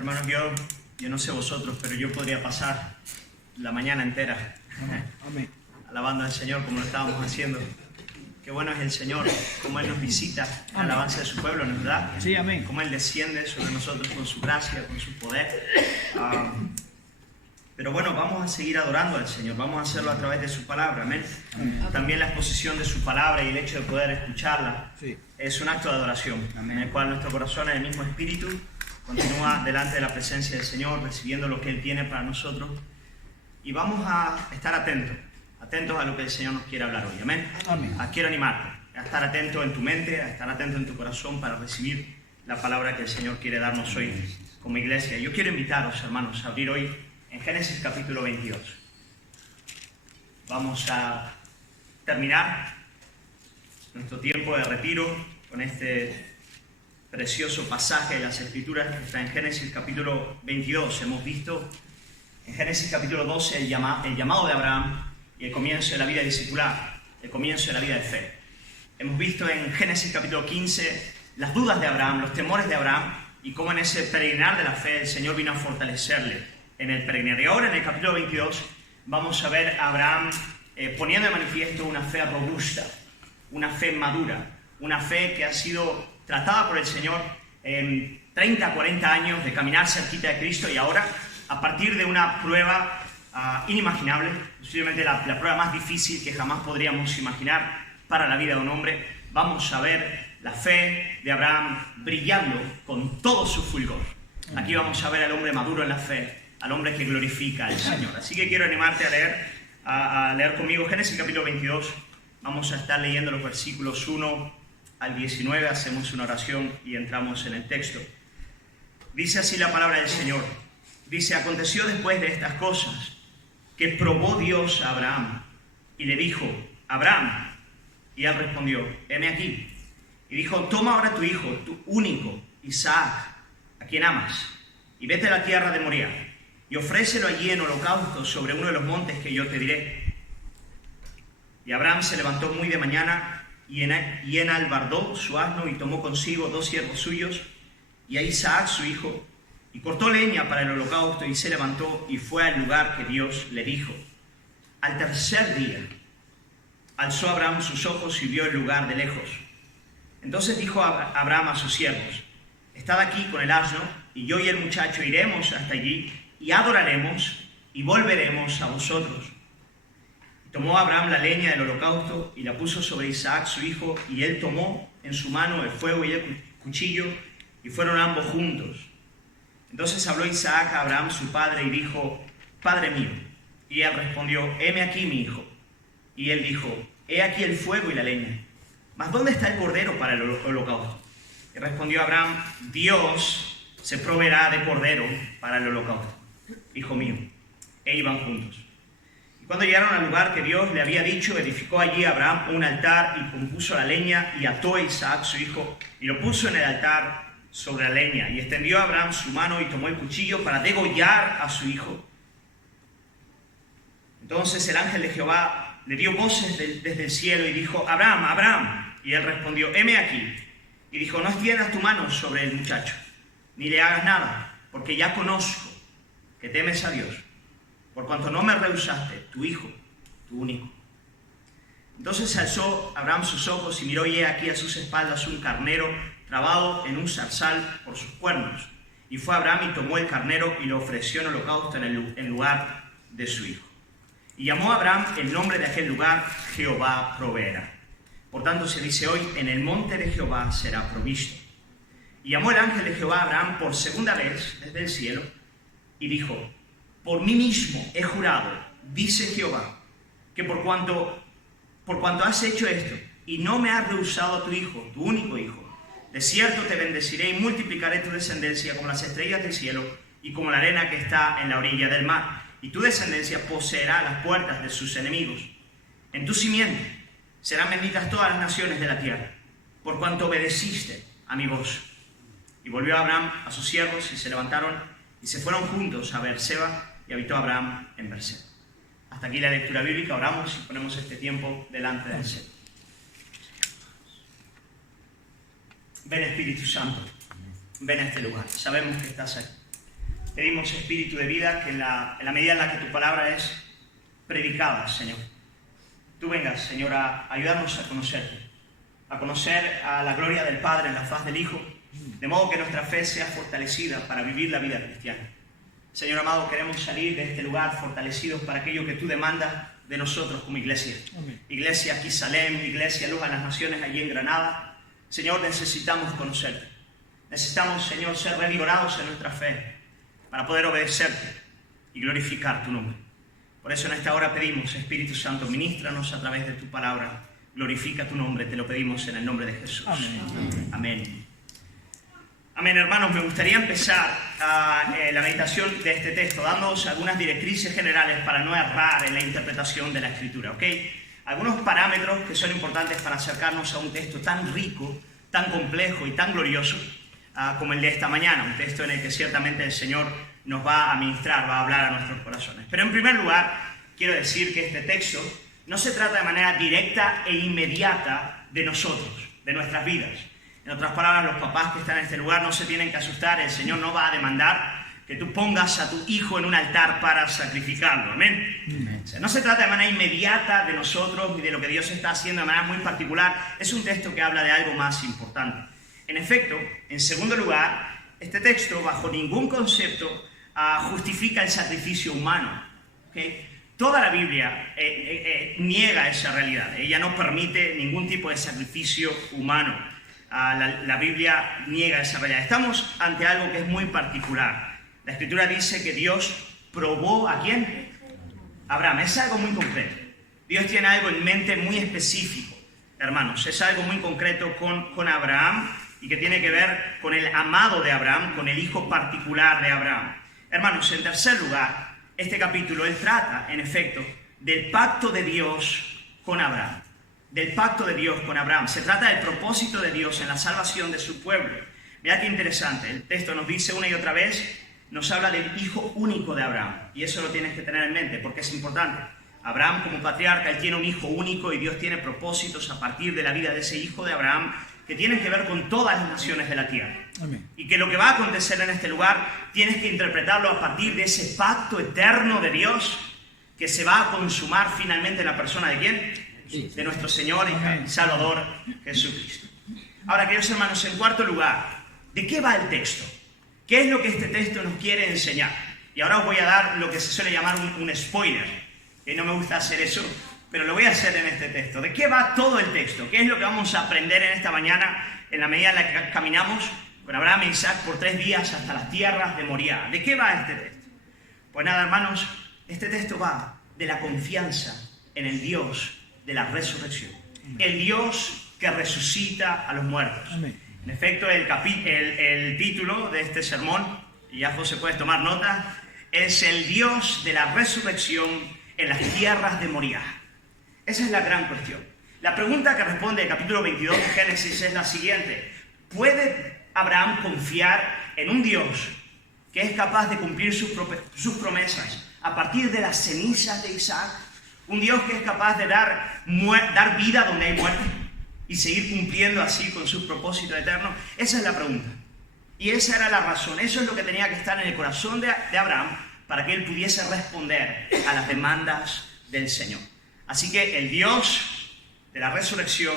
Hermanos, yo no sé vosotros, pero yo podría pasar la mañana entera Amén. alabando al Señor como lo estábamos haciendo. Qué bueno es el Señor, cómo Él nos visita, la alabanza de su pueblo nos da. Sí, amén. Cómo Él desciende sobre nosotros con su gracia, con su poder. Pero bueno, vamos a seguir adorando al Señor, vamos a hacerlo a través de su palabra, amén. También la exposición de su palabra y el hecho de poder escucharla es un acto de adoración, en el cual nuestro corazón, en el mismo espíritu, continúa delante de la presencia del Señor, recibiendo lo que Él tiene para nosotros. Y vamos a estar atentos a lo que el Señor nos quiere hablar hoy, amén. Amén. Quiero animarte a estar atento en tu mente, a estar atento en tu corazón para recibir la palabra que el Señor quiere darnos hoy como iglesia. Yo quiero invitaros, hermanos, a abrir hoy en Génesis capítulo 22. Vamos a terminar nuestro tiempo de retiro con este precioso pasaje de las Escrituras que está en Génesis capítulo 22. Hemos visto en Génesis capítulo 12 el llamado de Abraham y el comienzo de la vida discipular, el comienzo de la vida de fe. Hemos visto en Génesis capítulo 15 las dudas de Abraham, los temores de Abraham y cómo en ese peregrinar de la fe el Señor vino a fortalecerle en el peregrinar. Y ahora en el capítulo 22 vamos a ver a Abraham poniendo de manifiesto una fe robusta, una fe madura, una fe que ha sido tratada por el Señor en 30, 40 años de caminar cerquita de Cristo, y ahora, a partir de una prueba inimaginable, posiblemente la prueba más difícil que jamás podríamos imaginar para la vida de un hombre, vamos a ver la fe de Abraham brillando con todo su fulgor. Aquí vamos a ver al hombre maduro en la fe, al hombre que glorifica al Señor. Así que quiero animarte a leer conmigo Génesis capítulo 22. Vamos a estar leyendo los versículos 1 al 19, hacemos una oración y entramos en el texto. Dice así la palabra del Señor. Dice: aconteció después de estas cosas que probó Dios a Abraham y le dijo: Abraham. Y él respondió: heme aquí. Y dijo: toma ahora tu hijo, tu único, Isaac, a quien amas, y vete a la tierra de Moriah, y ofrécelo allí en holocausto sobre uno de los montes que yo te diré. Y Abraham se levantó muy de mañana y enalbardó su asno y tomó consigo 2 siervos suyos y a Isaac su hijo, y cortó leña para el holocausto, y se levantó y fue al lugar que Dios le dijo. Al tercer día alzó Abraham sus ojos y vio el lugar de lejos. Entonces dijo Abraham a sus siervos: estad aquí con el asno, y yo y el muchacho iremos hasta allí y adoraremos y volveremos a vosotros. Y tomó Abraham la leña del holocausto y la puso sobre Isaac su hijo, y él tomó en su mano el fuego y el cuchillo, y fueron ambos juntos. Entonces habló Isaac a Abraham su padre y dijo: Padre mío. Y él respondió: heme aquí mi hijo. Y él dijo: he aquí el fuego y la leña, mas ¿dónde está el cordero para el holocausto? Y respondió Abraham: Dios se proveerá de cordero para el holocausto, hijo mío. E iban juntos. Y cuando llegaron al lugar que Dios le había dicho, edificó allí Abraham un altar y compuso la leña, y ató a Isaac su hijo y lo puso en el altar sobre la leña. Y extendió a Abraham su mano y tomó el cuchillo para degollar a su hijo. Entonces el ángel de Jehová le dio voces desde el cielo y dijo: Abraham, Abraham. Y él respondió: heme aquí. Y dijo: no extiendas tu mano sobre el muchacho, ni le hagas nada, porque ya conozco que temes a Dios, por cuanto no me rehusaste tu hijo, tu único. Entonces alzó Abraham sus ojos y miró, y he aquí a sus espaldas un carnero trabado en un zarzal por sus cuernos. Y fue Abraham y tomó el carnero y lo ofreció en holocausto en lugar de su hijo. Y llamó a Abraham el nombre de aquel lugar: Jehová proveerá. Por tanto se dice hoy: en el monte de Jehová será provisto. Y llamó el ángel de Jehová a Abraham por segunda vez desde el cielo y dijo: por mí mismo he jurado, dice Jehová, que por cuanto has hecho esto y no me has rehusado a tu hijo, tu único hijo, de cierto te bendeciré y multiplicaré tu descendencia como las estrellas del cielo y como la arena que está en la orilla del mar. Y tu descendencia poseerá las puertas de sus enemigos. En tu simiente serán benditas todas las naciones de la tierra, por cuanto obedeciste a mi voz. Y volvió Abraham a sus siervos, y se levantaron y se fueron juntos a Beerseba, y habitó Abraham en Beerseba. Hasta aquí la lectura bíblica. Oramos y ponemos este tiempo delante del Señor. Ven, Espíritu Santo, ven a este lugar. Sabemos que estás aquí. Pedimos, Espíritu de vida, que en la medida en la que tu palabra es predicada, Señor, tú vengas, Señor, a ayudarnos a conocerte, a conocer a la gloria del Padre en la faz del Hijo, de modo que nuestra fe sea fortalecida para vivir la vida cristiana. Señor amado, queremos salir de este lugar fortalecidos para aquello que tú demandas de nosotros como iglesia. Amén. Iglesia aquí Salem, Iglesia Luz a las Naciones allí en Granada. Señor, necesitamos conocerte. Necesitamos, Señor, ser revigorados en nuestra fe para poder obedecerte y glorificar tu nombre. Por eso en esta hora pedimos, Espíritu Santo, ministranos a través de tu palabra. Glorifica tu nombre, te lo pedimos en el nombre de Jesús. Amén. Amén. Amén, hermanos. Me gustaría empezar la meditación de este texto dándoos algunas directrices generales para no errar en la interpretación de la Escritura, ¿ok? Algunos parámetros que son importantes para acercarnos a un texto tan rico, tan complejo y tan glorioso como el de esta mañana, un texto en el que ciertamente el Señor nos va a ministrar, va a hablar a nuestros corazones. Pero en primer lugar, quiero decir que este texto no se trata de manera directa e inmediata de nosotros, de nuestras vidas. En otras palabras, los papás que están en este lugar no se tienen que asustar. El Señor no va a demandar que tú pongas a tu hijo en un altar para sacrificarlo. Amén. O sea, no se trata de manera inmediata de nosotros y de lo que Dios está haciendo de manera muy particular. Es un texto que habla de algo más importante. En efecto, en segundo lugar, este texto bajo ningún concepto justifica el sacrificio humano. ¿Okay? Toda la Biblia niega esa realidad. Ella no permite ningún tipo de sacrificio humano. La Biblia niega esa realidad. Estamos ante algo que es muy particular. La Escritura dice que Dios probó ¿a quién? Abraham. Es algo muy concreto. Dios tiene algo en mente muy específico, hermanos. Es algo muy concreto con Abraham y que tiene que ver con el amado de Abraham, con el hijo particular de Abraham. Hermanos, en tercer lugar, este capítulo, él trata, en efecto, del pacto de Dios con Abraham. Del pacto de Dios con Abraham. Se trata del propósito de Dios en la salvación de su pueblo. Mirad qué interesante. El texto nos dice una y otra vez, nos habla del hijo único de Abraham. Y eso lo tienes que tener en mente porque es importante. Abraham como patriarca, él tiene un hijo único y Dios tiene propósitos a partir de la vida de ese hijo de Abraham que tienen que ver con todas las naciones de la tierra. Amén. Y que lo que va a acontecer en este lugar tienes que interpretarlo a partir de ese pacto eterno de Dios que se va a consumar finalmente en la persona de ¿quién? De nuestro Señor y Salvador Jesucristo. Ahora, queridos hermanos, en cuarto lugar, ¿de qué va el texto? ¿Qué es lo que este texto nos quiere enseñar? Y ahora os voy a dar lo que se suele llamar un spoiler, que no me gusta hacer eso, pero lo voy a hacer en este texto. ¿De qué va todo el texto? ¿Qué es lo que vamos a aprender en esta mañana en la medida en la que caminamos con Abraham e Isaac por 3 días hasta las tierras de Moriah? ¿De qué va este texto? Pues nada, hermanos, este texto va de la confianza en el Dios de la resurrección. El Dios que resucita a los muertos. Amén. En efecto, el título de este sermón, y ya José puedes tomar nota, es el Dios de la resurrección en las tierras de Moriah. Esa es la gran cuestión. La pregunta que responde el capítulo 22 de Génesis es la siguiente. ¿Puede Abraham confiar en un Dios que es capaz de cumplir sus promesas a partir de las cenizas de Isaac? Un Dios que es capaz de dar vida donde hay muerte y seguir cumpliendo así con sus propósitos eternos. Esa es la pregunta. Y esa era la razón. Eso es lo que tenía que estar en el corazón de Abraham para que él pudiese responder a las demandas del Señor. Así que el Dios de la resurrección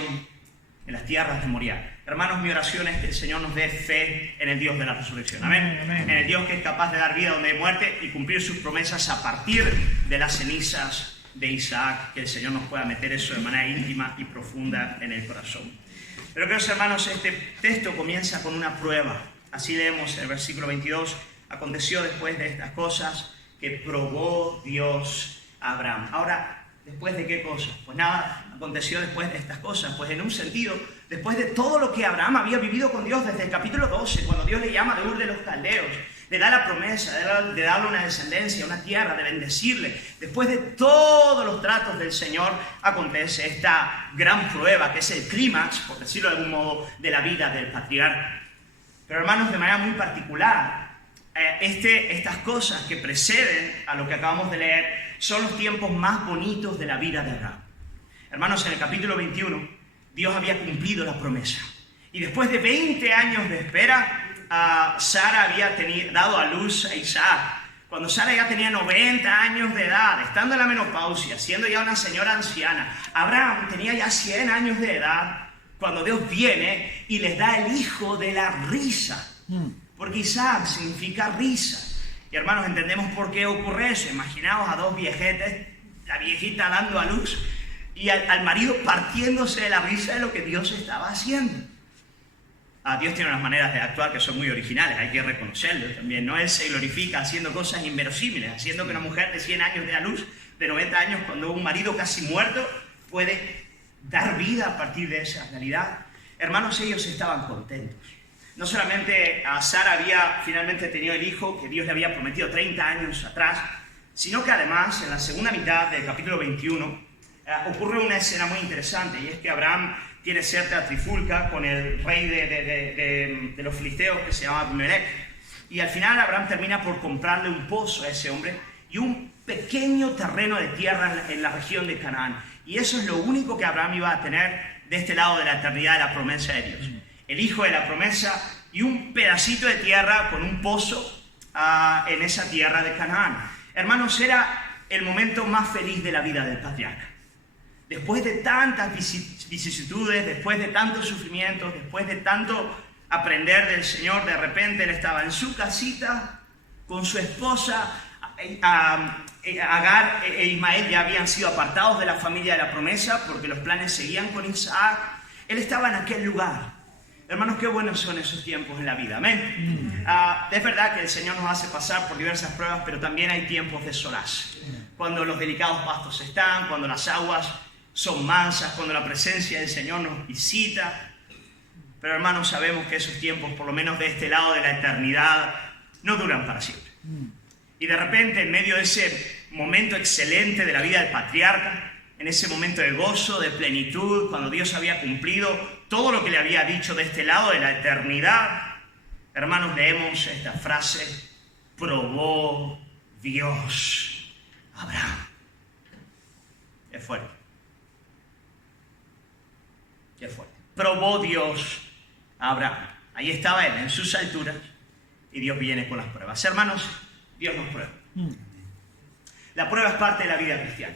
en las tierras de Moriah. Hermanos, mi oración es que el Señor nos dé fe en el Dios de la resurrección. Amén. Amén. En el Dios que es capaz de dar vida donde hay muerte y cumplir sus promesas a partir de las cenizas de Isaac, que el Señor nos pueda meter eso de manera íntima y profunda en el corazón. Pero queridos hermanos, este texto comienza con una prueba. Así leemos el versículo 22. Aconteció después de estas cosas que probó Dios a Abraham. Ahora, ¿después de qué cosas? Pues nada, aconteció después de estas cosas. Pues en un sentido, después de todo lo que Abraham había vivido con Dios desde el capítulo 12, cuando Dios le llama de Ur de los Caldeos, le da la promesa de darle una descendencia, una tierra, de bendecirle. Después de todos los tratos del Señor, acontece esta gran prueba, que es el clímax, por decirlo de algún modo, de la vida del patriarca. Pero hermanos, de manera muy particular, estas cosas que preceden a lo que acabamos de leer son los tiempos más bonitos de la vida de Abraham. Hermanos, en el capítulo 21, Dios había cumplido la promesa. Y después de 20 años de espera, Sara había dado a luz a Isaac, cuando Sara ya tenía 90 años de edad, estando en la menopausia, siendo ya una señora anciana, Abraham tenía ya 100 años de edad, cuando Dios viene y les da el hijo de la risa, porque Isaac significa risa. Y hermanos, entendemos por qué ocurre eso. Imaginaos a dos viejetes, la viejita dando a luz y al marido partiéndose de la risa de lo que Dios estaba haciendo. Dios tiene unas maneras de actuar que son muy originales, hay que reconocerlo también, ¿no? Él se glorifica haciendo cosas inverosímiles, haciendo que una mujer de 100 años de a luz, de 90 años, cuando un marido casi muerto, puede dar vida a partir de esa realidad. Hermanos, ellos estaban contentos. No solamente Sara había finalmente tenido el hijo que Dios le había prometido 30 años atrás, sino que además en la segunda mitad del capítulo 21 ocurre una escena muy interesante, y es que Abraham tiene cierta trifulca con el rey de los filisteos que se llama Abimelech, y al final Abraham termina por comprarle un pozo a ese hombre y un pequeño terreno de tierra en la región de Canaán, y eso es lo único que Abraham iba a tener de este lado de la eternidad de la promesa de Dios. El hijo de la promesa y un pedacito de tierra con un pozo en esa tierra de Canaán. Hermanos, era el momento más feliz de la vida del patriarca. Después de tantas vicisitudes, después de tantos sufrimientos, después de tanto aprender del Señor, de repente él estaba en su casita con su esposa. Agar e Ismael ya habían sido apartados de la familia de la promesa porque los planes seguían con Isaac. Él estaba en aquel lugar. Hermanos, qué buenos son esos tiempos en la vida, amén. Es verdad que el Señor nos hace pasar por diversas pruebas, pero también hay tiempos de solaz. Cuando los delicados pastos están, cuando las aguas son mansas, cuando la presencia del Señor nos visita. Pero hermanos, sabemos que esos tiempos, por lo menos de este lado de la eternidad, no duran para siempre. Y de repente, en medio de ese momento excelente de la vida del patriarca, en ese momento de gozo, de plenitud, cuando Dios había cumplido todo lo que le había dicho de este lado de la eternidad, hermanos, leemos esta frase: probó Dios a Abraham. Es fuerte. Qué fuerte. Probó Dios a Abraham. Ahí estaba él, en sus alturas, y Dios viene con las pruebas. Hermanos, Dios nos prueba. La prueba es parte de la vida cristiana.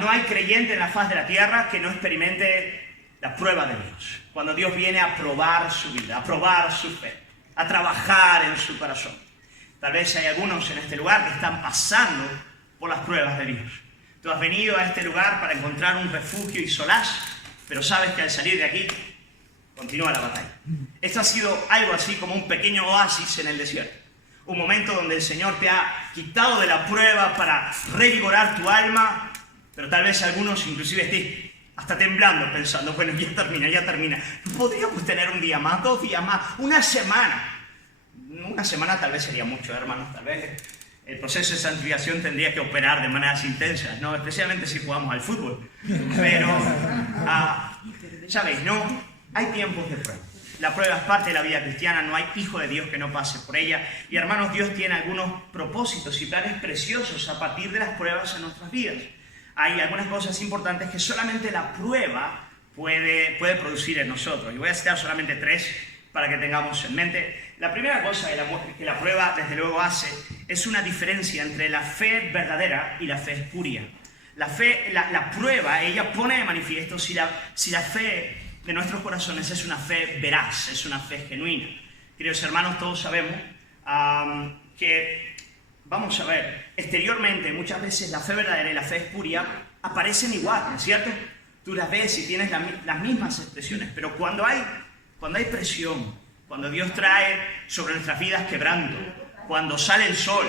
No hay creyente en la faz de la tierra que no experimente la prueba de Dios. Cuando Dios viene a probar su vida, a probar su fe, a trabajar en su corazón. Tal vez hay algunos en este lugar que están pasando por las pruebas de Dios. Tú has venido a este lugar para encontrar un refugio y solaz, pero sabes que al salir de aquí continúa la batalla. Esto ha sido algo así como un pequeño oasis en el desierto. Un momento donde el Señor te ha quitado de la prueba para revigorar tu alma, pero tal vez algunos inclusive estén hasta temblando, pensando, bueno, ya termina. Podríamos tener un día más, 2 días más, una semana. Una semana tal vez sería mucho, hermanos, tal vez el proceso de santificación tendría que operar de maneras intensas, ¿no? Especialmente si jugamos al fútbol. Pero, ¿sabéis? No, hay tiempos de prueba. La prueba es parte de la vida cristiana, no hay hijo de Dios que no pase por ella. Y hermanos, Dios tiene algunos propósitos y planes preciosos a partir de las pruebas en nuestras vidas. Hay algunas cosas importantes que solamente la prueba puede producir en nosotros. Y voy a citar solamente 3 para que tengamos en mente. La primera cosa que la prueba desde luego hace es una diferencia entre la fe verdadera y la fe espuria. La prueba, ella pone de manifiesto si la fe de nuestros corazones es una fe veraz, es una fe genuina. Queridos hermanos, todos sabemos que, vamos a ver, exteriormente muchas veces la fe verdadera y la fe espuria aparecen igual, ¿no es cierto? Tú las ves y tienes las mismas expresiones, pero cuando hay presión, cuando Dios trae sobre nuestras vidas quebranto, cuando sale el sol,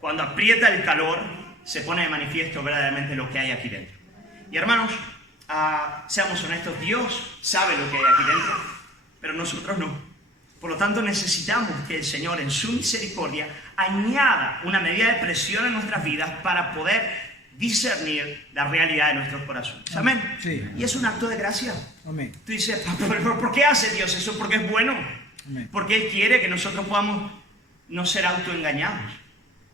cuando aprieta el calor, se pone de manifiesto verdaderamente lo que hay aquí dentro. Y hermanos, seamos honestos, Dios sabe lo que hay aquí dentro, pero nosotros no. Por lo tanto, necesitamos que el Señor, en su misericordia, añada una medida de presión en nuestras vidas para poder discernir la realidad de nuestros corazones. Amén. Sí. Y es un acto de gracia. Amén. Tú dices, ¿por qué hace Dios eso? Porque es bueno. Amén. Porque Él quiere que nosotros podamos no ser autoengañados,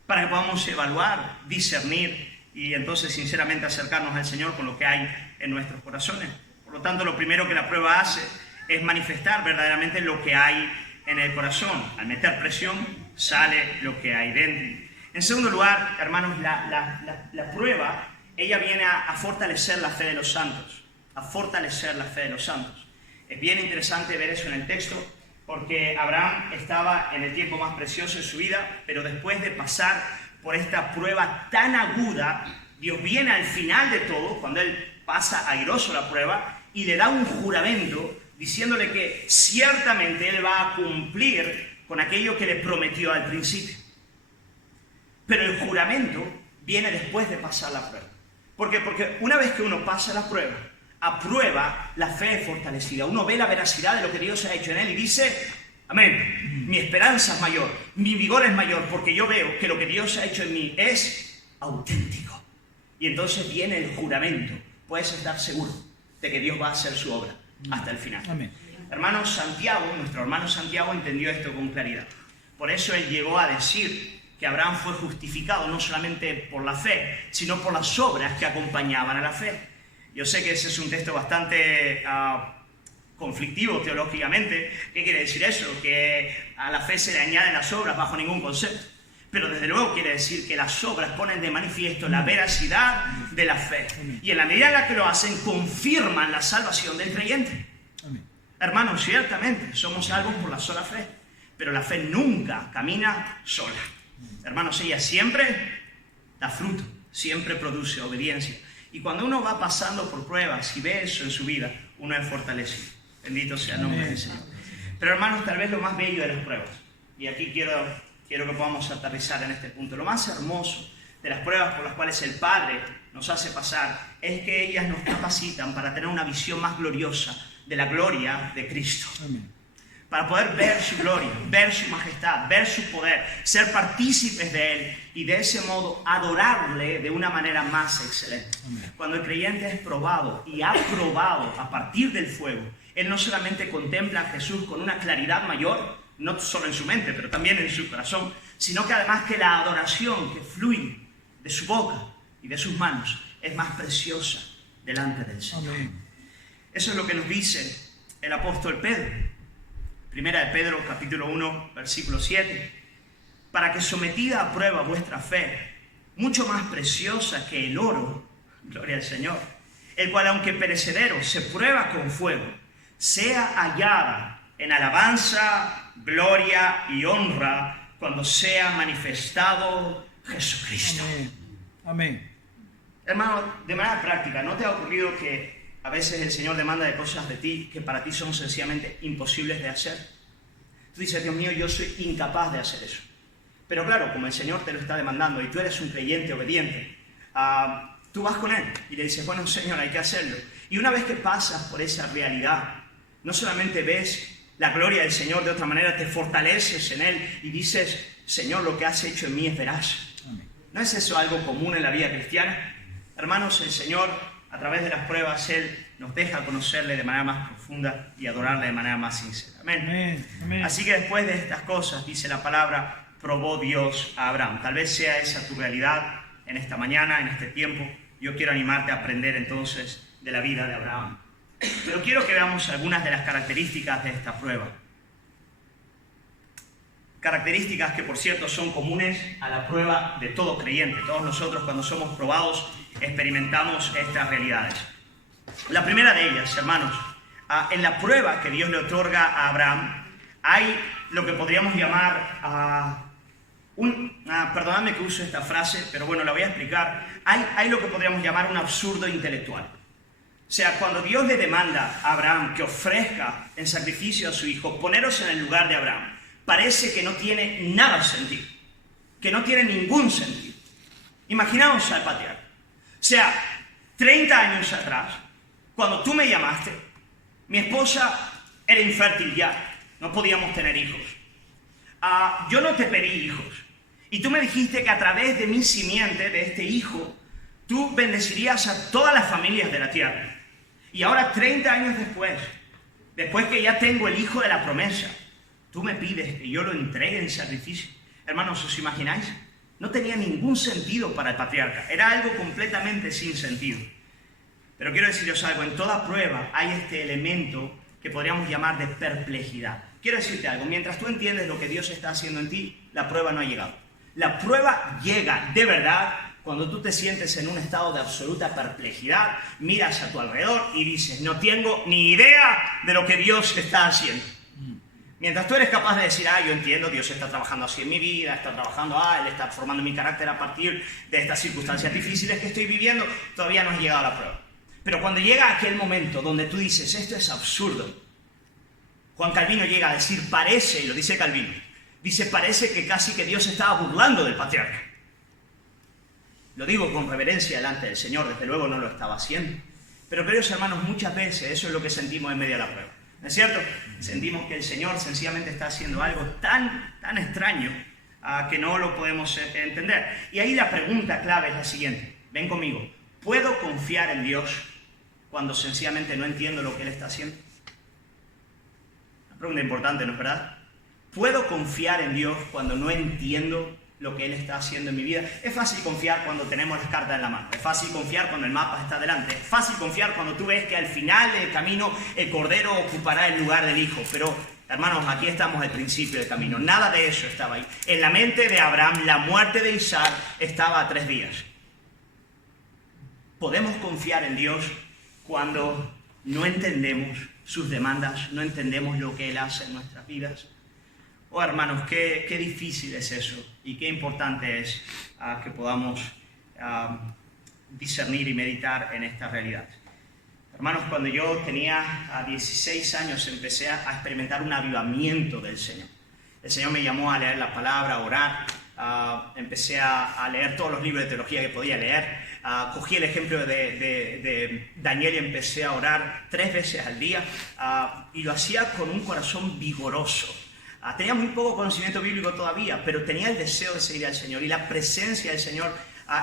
para que podamos evaluar, discernir y entonces sinceramente acercarnos al Señor con lo que hay en nuestros corazones. Por lo tanto, lo primero que la prueba hace es manifestar verdaderamente lo que hay en el corazón. Al meter presión, sale lo que hay dentro. En segundo lugar, hermanos, la prueba, ella viene a fortalecer la fe de los santos. A fortalecer la fe de los santos. Es bien interesante ver eso en el texto, porque Abraham estaba en el tiempo más precioso de su vida, pero después de pasar por esta prueba tan aguda, Dios viene al final de todo, cuando él pasa airoso la prueba, y le da un juramento diciéndole que ciertamente él va a cumplir con aquello que le prometió al principio. Pero el juramento viene después de pasar la prueba. ¿Por qué? Porque una vez que uno pasa la prueba, aprueba, la fe es fortalecida. Uno ve la veracidad de lo que Dios ha hecho en él y dice, amén, mi esperanza es mayor, mi vigor es mayor, porque yo veo que lo que Dios ha hecho en mí es auténtico. Y entonces viene el juramento. Puedes estar seguro de que Dios va a hacer su obra hasta el final. Amén. Hermano Santiago, nuestro hermano Santiago entendió esto con claridad. Por eso él llegó a decir que Abraham fue justificado no solamente por la fe, sino por las obras que acompañaban a la fe. Yo sé que ese es un texto bastante conflictivo teológicamente. ¿Qué quiere decir eso? Que a la fe se le añaden las obras bajo ningún concepto. Pero desde luego quiere decir que las obras ponen de manifiesto la veracidad de la fe. Y en la medida en la que lo hacen, confirman la salvación del creyente. Hermanos, ciertamente somos salvos por la sola fe, pero la fe nunca camina sola. Hermanos, ella siempre da fruto, siempre produce obediencia. Y cuando uno va pasando por pruebas y ve eso en su vida, uno es fortalecido. Bendito sea el nombre del Señor. Pero hermanos, tal vez lo más bello de las pruebas, y aquí quiero que podamos aterrizar en este punto, lo más hermoso de las pruebas por las cuales el Padre nos hace pasar, es que ellas nos capacitan para tener una visión más gloriosa de la gloria de Cristo. Amén. Para poder ver su gloria, ver su majestad, ver su poder, ser partícipes de Él y de ese modo adorarle de una manera más excelente. Amén. Cuando el creyente es probado y ha probado a partir del fuego, él no solamente contempla a Jesús con una claridad mayor, no solo en su mente, pero también en su corazón, sino que además que la adoración que fluye de su boca y de sus manos es más preciosa delante del Señor. Amén. Eso es lo que nos dice el apóstol Pedro. Primera de Pedro, capítulo 1, versículo 7. Para que sometida a prueba vuestra fe, mucho más preciosa que el oro, gloria al Señor, el cual aunque perecedero se prueba con fuego, sea hallada en alabanza, gloria y honra cuando sea manifestado Jesucristo. Amén. Amén. Hermano, de manera práctica, ¿no te ha ocurrido que a veces el Señor demanda de cosas de ti que para ti son sencillamente imposibles de hacer? Tú dices, Dios mío, yo soy incapaz de hacer eso. Pero claro, como el Señor te lo está demandando y tú eres un creyente obediente, tú vas con Él y le dices, bueno, Señor, hay que hacerlo. Y una vez que pasas por esa realidad, no solamente ves la gloria del Señor de otra manera, te fortaleces en Él y dices, Señor, lo que has hecho en mí es veraz. Amén. ¿No es eso algo común en la vida cristiana? Hermanos, el Señor, a través de las pruebas, Él nos deja conocerle de manera más profunda y adorarle de manera más sincera. Amén. Amén. Amén. Así que después de estas cosas, dice la palabra, probó Dios a Abraham. Tal vez sea esa tu realidad en esta mañana, en este tiempo. Yo quiero animarte a aprender entonces de la vida de Abraham. Pero quiero que veamos algunas de las características de esta prueba. Características que, por cierto, son comunes a la prueba de todo creyente. Todos nosotros, cuando somos probados, experimentamos estas realidades. La primera de ellas, hermanos, en la prueba que Dios le otorga a Abraham, hay lo que podríamos llamar, perdonadme que use esta frase, pero bueno, la voy a explicar. Hay lo que podríamos llamar un absurdo intelectual. O sea, cuando Dios le demanda a Abraham que ofrezca en sacrificio a su hijo, poneros en el lugar de Abraham, parece que no tiene nada sentido, que no tiene ningún sentido. Imaginaos al patriarca. O sea, 30 años atrás, cuando tú me llamaste, mi esposa era infértil ya, no podíamos tener hijos. Yo no te pedí hijos. Y tú me dijiste que a través de mi simiente, de este hijo, tú bendecirías a todas las familias de la tierra. Y ahora, 30 años después que ya tengo el hijo de la promesa, tú me pides que yo lo entregue en sacrificio. Hermanos, ¿os imagináis? No tenía ningún sentido para el patriarca. Era algo completamente sin sentido. Pero quiero deciros algo, en toda prueba hay este elemento que podríamos llamar de perplejidad. quiero decirte algo, mientras tú entiendes lo que Dios está haciendo en ti, la prueba no ha llegado. La prueba llega de verdad cuando tú te sientes en un estado de absoluta perplejidad, miras a tu alrededor y dices, no tengo ni idea de lo que Dios está haciendo. Mientras tú eres capaz de decir, yo entiendo, Dios está trabajando así en mi vida, está trabajando, Él está formando mi carácter a partir de estas circunstancias difíciles que estoy viviendo, todavía no has llegado a la prueba. Pero cuando llega aquel momento donde tú dices, esto es absurdo, Juan Calvino llega a decir, parece, y lo dice Calvino, dice, parece que casi que Dios estaba burlando del patriarca. Lo digo con reverencia delante del Señor, desde luego no lo estaba haciendo. Pero queridos hermanos, muchas veces eso es lo que sentimos en medio de la prueba. ¿No es cierto? Sentimos que el Señor sencillamente está haciendo algo tan extraño que no lo podemos entender. Y ahí la pregunta clave es la siguiente. Ven conmigo. ¿Puedo confiar en Dios cuando sencillamente no entiendo lo que Él está haciendo? Una pregunta importante, ¿no es verdad? ¿Puedo confiar en Dios cuando no entiendo lo que Él está haciendo en mi vida? Es fácil confiar cuando tenemos las cartas en la mano, es fácil confiar cuando el mapa está delante, es fácil confiar cuando tú ves que al final del camino el cordero ocupará el lugar del hijo, pero hermanos, aquí estamos al principio del camino, nada de eso estaba ahí. En la mente de Abraham, la muerte de Isaac estaba a 3 días. Podemos confiar en Dios cuando no entendemos sus demandas, no entendemos lo que Él hace en nuestras vidas. Oh, hermanos, qué difícil es eso y qué importante es que podamos discernir y meditar en esta realidad. Hermanos, cuando yo tenía 16 años empecé a experimentar un avivamiento del Señor. El Señor me llamó a leer la palabra, a orar. Empecé a leer todos los libros de teología que podía leer. Cogí el ejemplo de Daniel y empecé a orar 3 veces al día y lo hacía con un corazón vigoroso. Tenía muy poco conocimiento bíblico todavía, pero tenía el deseo de seguir al Señor y la presencia del Señor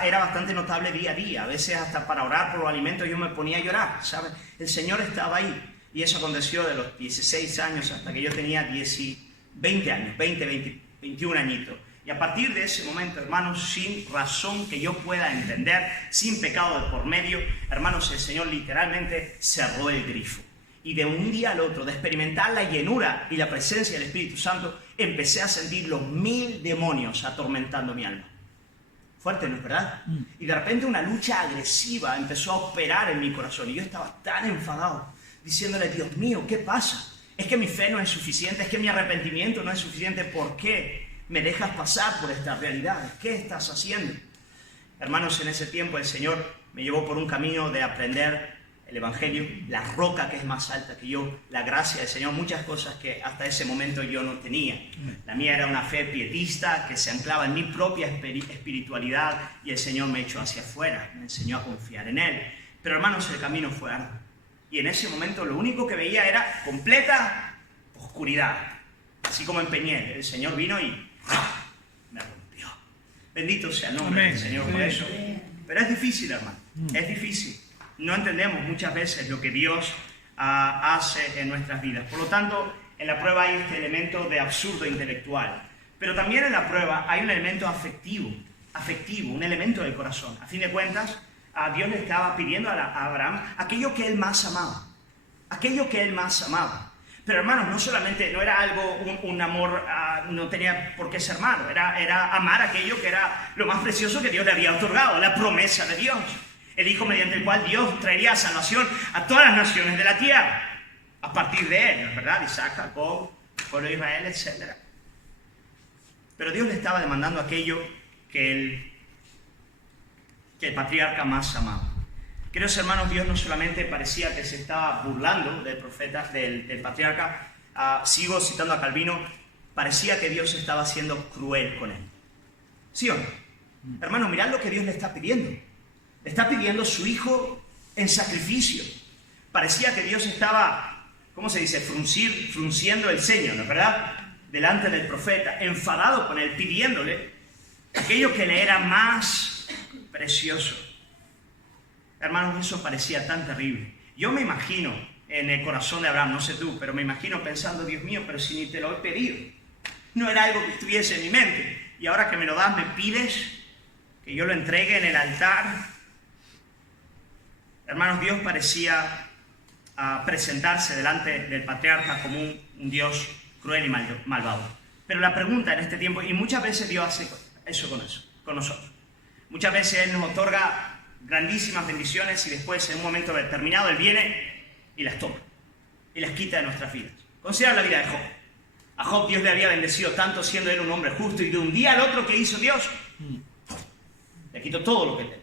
era bastante notable día a día. A veces hasta para orar por los alimentos yo me ponía a llorar, ¿sabes? El Señor estaba ahí y eso aconteció de los 16 años hasta que yo tenía 20 años, 21 añitos. Y a partir de ese momento, hermanos, sin razón que yo pueda entender, sin pecado de por medio, hermanos, el Señor literalmente cerró el grifo. Y de un día al otro, de experimentar la llenura y la presencia del Espíritu Santo, empecé a sentir los 1000 demonios atormentando mi alma. Fuerte, ¿no es verdad? Y de repente una lucha agresiva empezó a operar en mi corazón. Y yo estaba tan enfadado, diciéndole, Dios mío, ¿qué pasa? Es que mi fe no es suficiente, es que mi arrepentimiento no es suficiente. ¿Por qué me dejas pasar por esta realidad? ¿Qué estás haciendo? Hermanos, en ese tiempo el Señor me llevó por un camino de aprender el Evangelio, la roca que es más alta que yo, la gracia del Señor, muchas cosas que hasta ese momento yo no tenía. La mía era una fe pietista que se anclaba en mi propia espiritualidad y el Señor me echó hacia afuera, me enseñó a confiar en Él. Pero hermanos, el camino fue arduo. Y en ese momento lo único que veía era completa oscuridad. Así como en Peñel, el Señor vino y me rompió. Bendito sea el nombre del Señor por eso. Pero es difícil, hermano, es difícil. No entendemos muchas veces lo que Dios hace en nuestras vidas. Por lo tanto, en la prueba hay este elemento de absurdo intelectual. Pero también en la prueba hay un elemento afectivo, un elemento del corazón. A fin de cuentas, Dios le estaba pidiendo a Abraham aquello que él más amaba. Aquello que él más amaba. Pero hermanos, no solamente, no era algo, un amor, no tenía por qué ser malo. Era amar aquello que era lo más precioso que Dios le había otorgado, la promesa de Dios. El Hijo mediante el cual Dios traería salvación a todas las naciones de la tierra. A partir de él, ¿no es verdad? Isaac, Jacob, pueblo de Israel, etc. Pero Dios le estaba demandando aquello que el patriarca más amaba. Queridos hermanos, Dios no solamente parecía que se estaba burlando del profeta, del patriarca, sigo citando a Calvino, parecía que Dios estaba siendo cruel con él. ¿Sí o no? Hermanos, mirad lo que Dios le está pidiendo. Le está pidiendo su hijo en sacrificio. Parecía que Dios estaba, ¿cómo se dice? Frunciendo el ceño, ¿no es verdad? Delante del profeta, enfadado con él, pidiéndole aquello que le era más precioso. Hermanos, eso parecía tan terrible. Yo me imagino en el corazón de Abraham, no sé tú, pero me imagino pensando, Dios mío, pero si ni te lo he pedido. No era algo que estuviese en mi mente. Y ahora que me lo das, me pides que yo lo entregue en el altar. Hermanos, Dios parecía presentarse delante del patriarca como un Dios cruel y malvado. Pero la pregunta en este tiempo, y muchas veces Dios hace eso con nosotros. Muchas veces Él nos otorga grandísimas bendiciones y después en un momento determinado Él viene y las toma y las quita de nuestras vidas. Considera la vida de Job. A Job Dios le había bendecido tanto siendo él un hombre justo, y de un día al otro, ¿qué hizo Dios? Le quitó todo lo que tenía.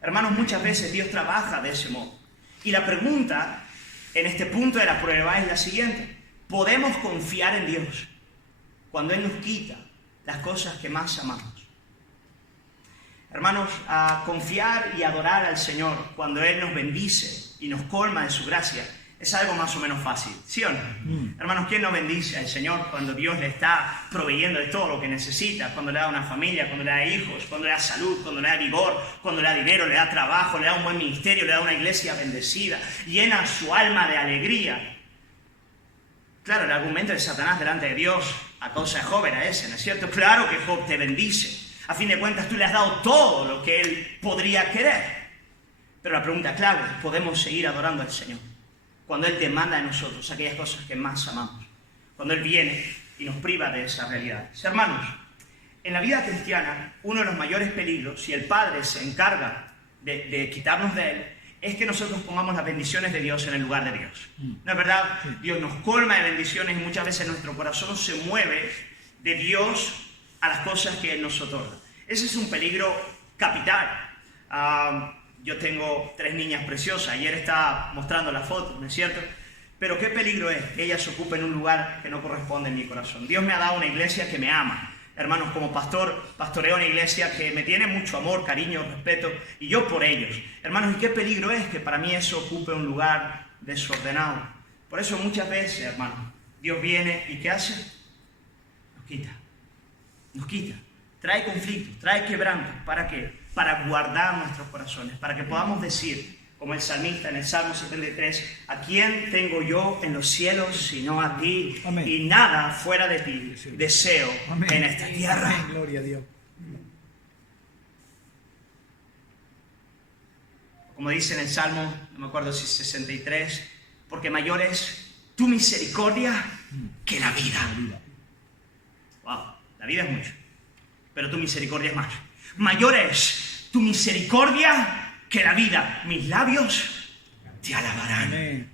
Hermanos, muchas veces Dios trabaja de ese modo. Y la pregunta en este punto de la prueba es la siguiente: ¿podemos confiar en Dios cuando Él nos quita las cosas que más amamos? Hermanos, a confiar y adorar al Señor cuando Él nos bendice y nos colma de su gracia es algo más o menos fácil, ¿sí o no? Hermanos, ¿quién no bendice al Señor cuando Dios le está proveyendo de todo lo que necesita? Cuando le da una familia, cuando le da hijos, cuando le da salud, cuando le da vigor, cuando le da dinero, le da trabajo, le da un buen ministerio, le da una iglesia bendecida, llena su alma de alegría. Claro, el argumento de Satanás delante de Dios a causa de Job era ese, ¿no es cierto? Claro que Job te bendice. A fin de cuentas, tú le has dado todo lo que él podría querer. Pero la pregunta clave es: ¿podemos seguir adorando al Señor cuando Él demanda de nosotros aquellas cosas que más amamos? Cuando Él viene y nos priva de esa realidad. Hermanos, en la vida cristiana, uno de los mayores peligros, si el Padre se encarga de quitarnos de Él, es que nosotros pongamos las bendiciones de Dios en el lugar de Dios. ¿No es verdad? Dios nos colma de bendiciones y muchas veces nuestro corazón se mueve de Dios a las cosas que Él nos otorga. Ese es un peligro capital. Yo tengo 3 niñas preciosas. Ayer estaba mostrando la foto, ¿no es cierto? Pero qué peligro es que ellas ocupen un lugar que no corresponde en mi corazón. Dios me ha dado una iglesia que me ama. Hermanos, como pastor, pastoreo una iglesia que me tiene mucho amor, cariño, respeto, y yo por ellos. Hermanos, ¿y qué peligro es que para mí eso ocupe un lugar desordenado? Por eso muchas veces, hermanos, Dios viene y ¿qué hace? Nos quita. Nos quita. Trae conflictos, trae quebranto. ¿Para qué? Para guardar nuestros corazones, para que podamos decir, como el salmista en el Salmo 73, ¿a quién tengo yo en los cielos sino a ti? Amén. Y nada fuera de ti deseo Amén. En esta tierra. Amén. Gloria a Dios. Como dice en el Salmo, no me acuerdo si 63, porque mayor es tu misericordia que la vida. Wow, la vida es mucho, pero tu misericordia es más. Mayor es tu misericordia que la vida. Mis labios te alabarán. Amén.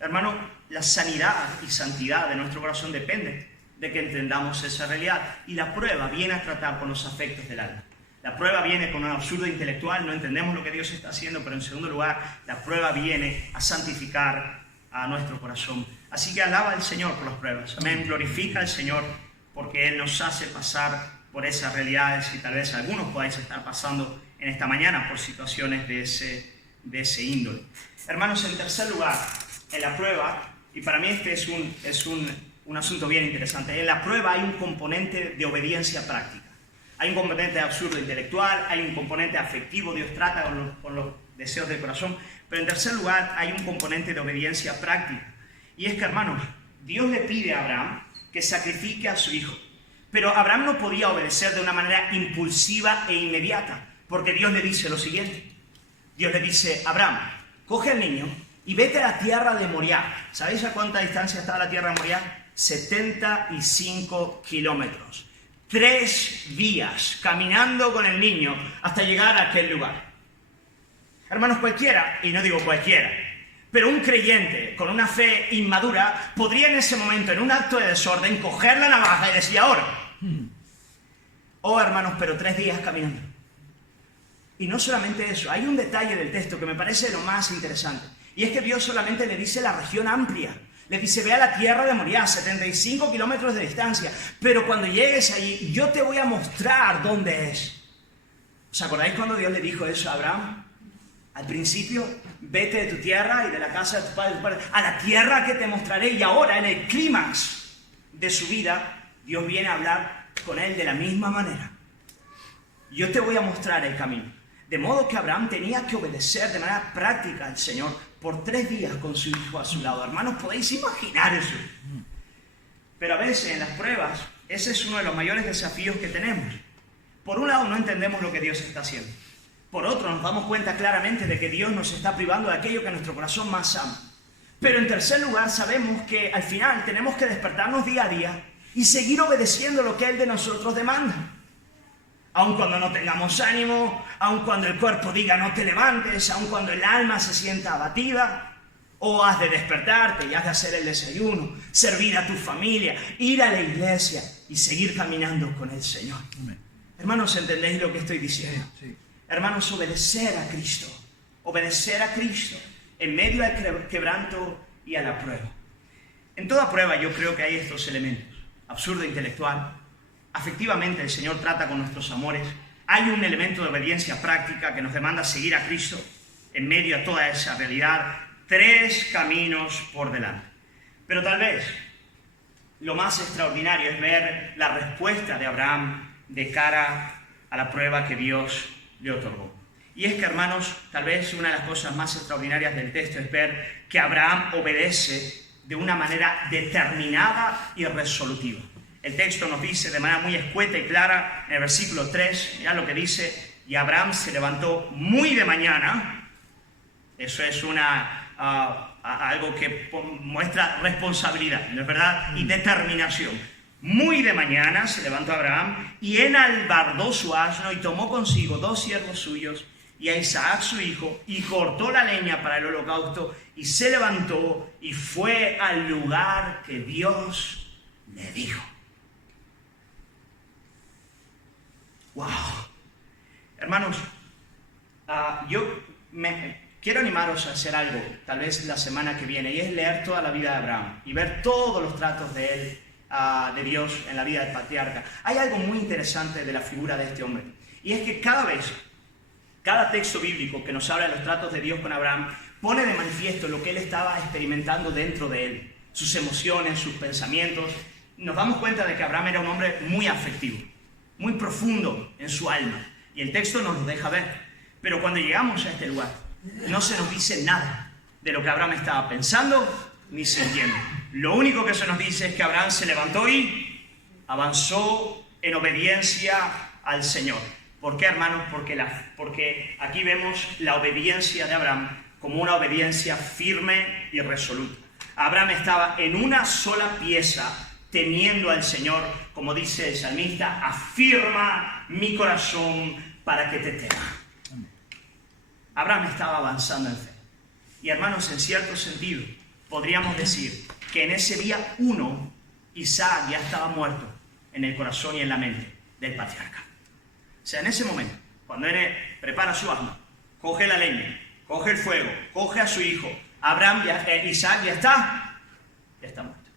Hermano, la sanidad y santidad de nuestro corazón depende de que entendamos esa realidad. Y la prueba viene a tratar con los afectos del alma. La prueba viene con un absurdo intelectual, no entendemos lo que Dios está haciendo, pero en segundo lugar, la prueba viene a santificar a nuestro corazón. Así que alaba al Señor por las pruebas. Amén. Glorifica al Señor porque Él nos hace pasar por esas realidades, y tal vez algunos podáis estar pasando en esta mañana por situaciones de ese índole. Hermanos, en tercer lugar, en la prueba, y para mí este es un asunto bien interesante, en la prueba hay un componente de obediencia práctica. Hay un componente absurdo intelectual, hay un componente afectivo, Dios trata con los deseos del corazón, pero en tercer lugar hay un componente de obediencia práctica. Y es que, hermanos, Dios le pide a Abraham que sacrifique a su hijo. Pero Abraham no podía obedecer de una manera impulsiva e inmediata, porque Dios le dice lo siguiente. Dios le dice: Abraham, coge al niño y vete a la tierra de Moriah. ¿Sabéis a cuánta distancia está la tierra de Moriah? 75 kilómetros. 3 días caminando con el niño hasta llegar a aquel lugar. Hermanos, cualquiera, y no digo cualquiera, pero un creyente con una fe inmadura podría en ese momento, en un acto de desorden, coger la navaja y decir: ahora. Oh, hermanos, pero 3 días caminando. Y no solamente eso, hay un detalle del texto que me parece lo más interesante. Y es que Dios solamente le dice la región amplia. Le dice: ve a la tierra de Moriah, 75 kilómetros de distancia. Pero cuando llegues allí, yo te voy a mostrar dónde es. ¿Os acordáis cuando Dios le dijo eso a Abraham? Al principio: vete de tu tierra y de la casa de tu padre, a la tierra que te mostraré. Y ahora, en el clímax de su vida, Dios viene a hablar con él de la misma manera. Yo te voy a mostrar el camino. De modo que Abraham tenía que obedecer de manera práctica al Señor por 3 días con su hijo a su lado. Hermanos, ¿podéis imaginar eso? Pero a veces en las pruebas, ese es uno de los mayores desafíos que tenemos. Por un lado, no entendemos lo que Dios está haciendo. Por otro, nos damos cuenta claramente de que Dios nos está privando de aquello que nuestro corazón más ama. Pero en tercer lugar, sabemos que al final tenemos que despertarnos día a día y seguir obedeciendo lo que Él de nosotros demanda. Aun cuando no tengamos ánimo, aun cuando el cuerpo diga no te levantes, aun cuando el alma se sienta abatida, o has de despertarte y has de hacer el desayuno, servir a tu familia, ir a la iglesia y seguir caminando con el Señor. Amén. Hermanos, ¿entendéis lo que estoy diciendo? Sí. Hermanos, obedecer a Cristo en medio del quebranto y a la prueba. En toda prueba yo creo que hay estos elementos: absurdo intelectual, afectivamente el Señor trata con nuestros amores, hay un elemento de obediencia práctica que nos demanda seguir a Cristo en medio de toda esa realidad. 3 caminos por delante. Pero tal vez lo más extraordinario es ver la respuesta de Abraham de cara a la prueba que Dios le otorgó. Y es que, hermanos, tal vez una de las cosas más extraordinarias del texto es ver que Abraham obedece de una manera determinada y resolutiva. El texto nos dice de manera muy escueta y clara en el versículo 3, mirad lo que dice: y Abraham se levantó muy de mañana. Eso es algo que muestra responsabilidad, ¿no es verdad? Y determinación. Muy de mañana se levantó Abraham y enalbardó su asno y tomó consigo 2 siervos suyos y a Isaac su hijo, y cortó la leña para el holocausto, y se levantó y fue al lugar que Dios le dijo. ¡Wow! Hermanos, quiero animaros a hacer algo, tal vez la semana que viene, y es leer toda la vida de Abraham y ver todos los tratos de él, de Dios en la vida del patriarca. Hay algo muy interesante de la figura de este hombre, y es que cada texto bíblico que nos habla de los tratos de Dios con Abraham pone de manifiesto lo que él estaba experimentando dentro de él, sus emociones, sus pensamientos. Nos damos cuenta de que Abraham era un hombre muy afectivo, muy profundo en su alma, y el texto nos lo deja ver. Pero cuando llegamos a este lugar, no se nos dice nada de lo que Abraham estaba pensando ni sintiendo. Lo único que se nos dice es que Abraham se levantó y avanzó en obediencia al Señor. ¿Por qué, hermanos? Porque aquí vemos la obediencia de Abraham como una obediencia firme y resoluta. Abraham estaba en una sola pieza, temiendo al Señor, como dice el salmista: afirma mi corazón para que te tema. Abraham estaba avanzando en fe. Y, hermanos, en cierto sentido, podríamos decir que en ese día 1, Isaac ya estaba muerto en el corazón y en la mente del patriarca. O sea, en ese momento, cuando él prepara su asno, coge la leña, coge el fuego, coge a su hijo, Isaac ya está muerto.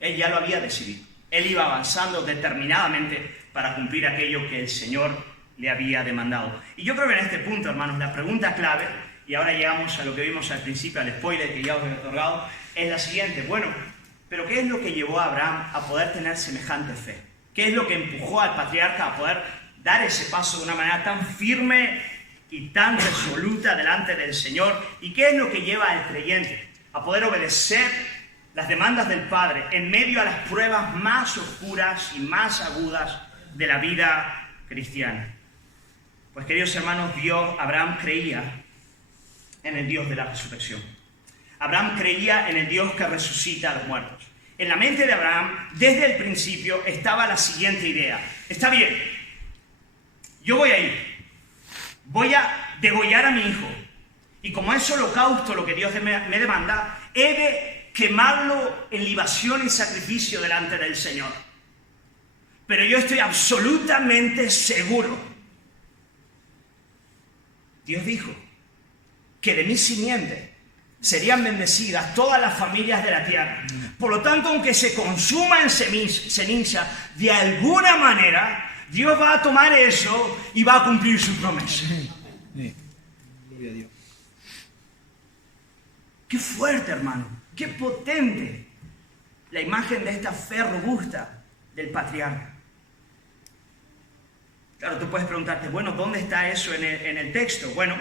Él ya lo había decidido. Él iba avanzando determinadamente para cumplir aquello que el Señor le había demandado. Y yo creo que en este punto, hermanos, la pregunta clave, y ahora llegamos a lo que vimos al principio, al spoiler que ya os he otorgado, es la siguiente: bueno, pero ¿qué es lo que llevó a Abraham a poder tener semejante fe? ¿Qué es lo que empujó al patriarca a poder dar ese paso de una manera tan firme y tan resoluta delante del Señor? ¿Y qué es lo que lleva al creyente a poder obedecer las demandas del Padre en medio a las pruebas más oscuras y más agudas de la vida cristiana? Pues, queridos hermanos, Abraham creía en el Dios de la resurrección. Abraham creía en el Dios que resucita a los muertos. En la mente de Abraham, desde el principio, estaba la siguiente idea: está bien, yo voy a degollar a mi hijo, y como es holocausto lo que Dios me demanda, he de quemarlo en libación y sacrificio delante del Señor. Pero yo estoy absolutamente seguro, Dios dijo, que de mi simiente serían bendecidas todas las familias de la tierra. Por lo tanto, aunque se consuma en ceniza, de alguna manera Dios va a tomar eso y va a cumplir su promesa. Sí. Gloria a Dios. Qué fuerte, hermano. Qué potente la imagen de esta fe robusta del patriarca. Claro, tú puedes preguntarte, bueno, ¿dónde está eso en el texto? Bueno,